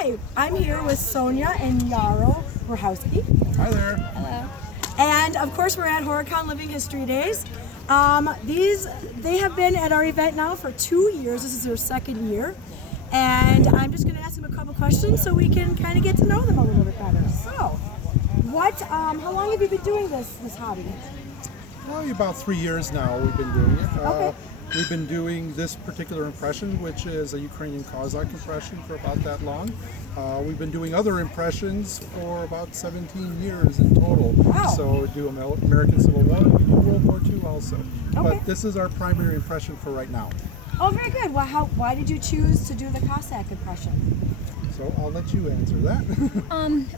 Hi, I'm here with Sonia and Yaro Rohowsky. Hi there. Hello. And of course we're at HorrorCon Living History Days. They have been at our event now for 2 years. This is their second year. And I'm just going to ask them a couple questions so we can kind of get to know them a little bit better. So, how long have you been doing this hobby? Probably about 3 years now we've been doing it. Okay. We've been doing this particular impression, which is a Ukrainian Cossack impression, for about that long. We've been doing other impressions for about 17 years in total. Wow. So we do American Civil War, we do World War II also. Okay. But this is our primary impression for right now. Oh, very good. Well, why did you choose to do the Cossack impression? So I'll let you answer that.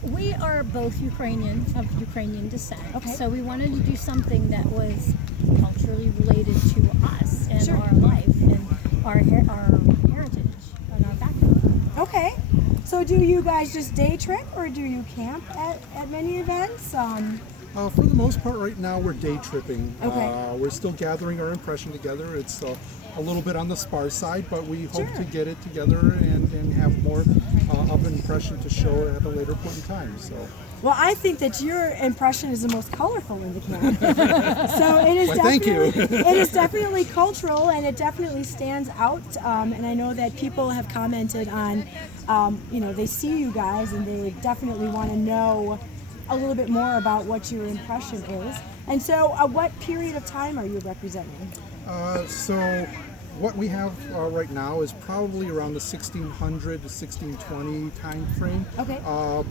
We are both of Ukrainian descent. Okay. So we wanted to do something that was culturally related to us and Sure. our life and our heritage and our background. Okay. So do you guys just day trip or do you camp at many events? For the most part, right now we're day tripping. Okay. We're still gathering our impression together. It's a little bit on the sparse side, but we hope Sure. to get it together and have more of an impression to show at a later point in time. So, Well, I think that your impression is the most colorful in the camp. So it is Why, thank you. it is definitely cultural and it definitely stands out. And I know that people have commented on, they see you guys and they definitely want to know a little bit more about what your impression is. And so, what period of time are you representing? so what we have right now is probably around the 1600 to 1620 time frame. Okay.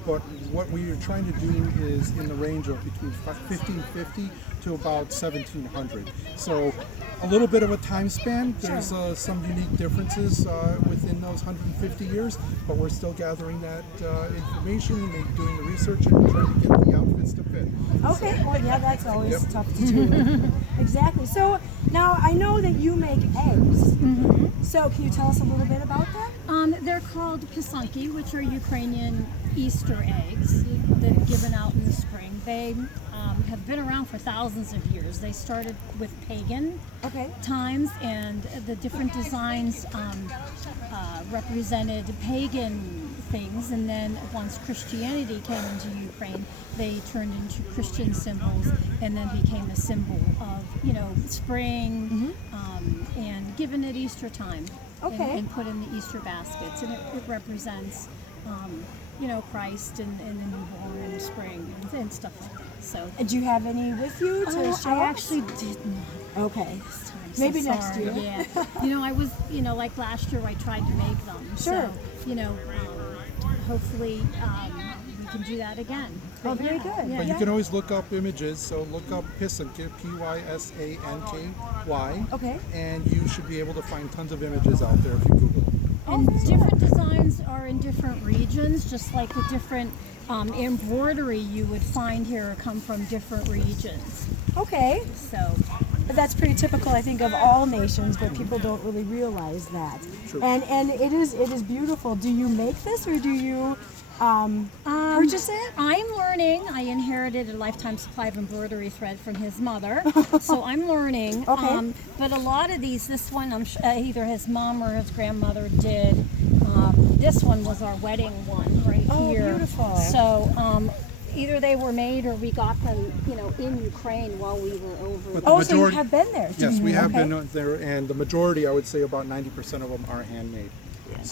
But what we are trying to do is in the range of between 1550 to about 1700. So a little bit of a time span. There's some unique differences within those 150 years, but we're still gathering that information and doing the research and trying to get the outfits to fit. Okay, So, well, yeah, that's always Yep. tough to do. Exactly. So now I know that you make eggs. So can you tell us a little bit about that? They're called pisanki, which are Ukrainian Easter eggs that are given out in the spring. They have been around for thousands of years. They started with pagan Okay. times, and the different designs represented pagan things, and then once Christianity came into Ukraine, they turned into Christian symbols and then became a symbol of, spring, and given at Easter time. Okay. And put in the Easter baskets, and it represents Christ and the newborn and spring and stuff like that. So Do you have any with you to show I us? actually did not Okay. this time. So Maybe next sorry. year. Yeah. I was, like last year I tried to make them. Sure. So, hopefully we can do that again. Oh, But very yeah, good. yeah. But you can always look up images. So look up Pisanky, Pysanky, Okay. and you should be able to find tons of images out there if you Google it. And different designs are in different regions, just like the different embroidery you would find here come from different regions. Okay. So, But that's pretty typical, I think, of all nations, but people don't really realize that. True. And it is beautiful. Do you make this or do you purchase it? I'm learning. I inherited a lifetime supply of embroidery thread from his mother, so I'm learning. Okay. But a lot of these, this one, either his mom or his grandmother did. This one was our wedding one right Oh, here. beautiful. So either they were made or we got them, in Ukraine while we were over. But there. Oh, so you have been there? Yes, we have Okay. been there, and the majority, I would say about 90% of them are handmade.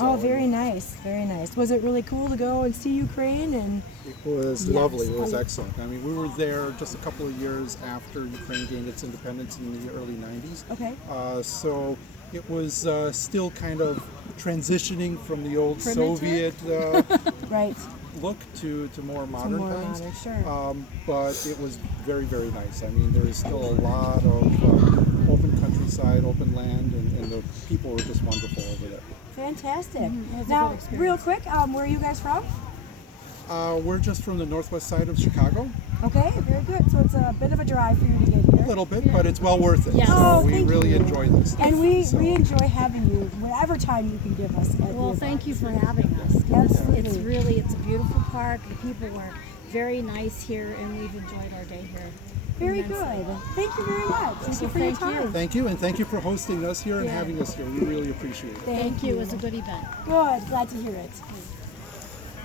Oh, very nice, very nice. Was it really cool to go and see Ukraine? And It was Yes. lovely. It was excellent. I mean, we were there just a couple of years after Ukraine gained its independence in the early 90s. okay, So it was still kind of transitioning from the old Primitive? Soviet right. look to more modern more times. modern, sure. But it was very, very nice. I mean, there is still a lot of open countryside, open land, and the people were just wonderful over there. Fantastic. It was a Now, good experience. real quick, where are you guys from? We're just from the northwest side of Chicago. Okay, very good. So it's a bit of a drive for you to get A here. little bit, but it's well worth it. Yes. So Oh, we thank really you. enjoy this. And we So- enjoy having you whatever time you can give us. At Well, the thank you for having us. Absolutely. It's a beautiful park. The people were very nice here, and we've enjoyed our day here. Very immensely. good. Thank you very much. Thank you for your Thank you. time. Thank you, and thank you for hosting us here and Yeah. having us here. We really appreciate it. Thank you. It was a good event. Good. Glad to hear it.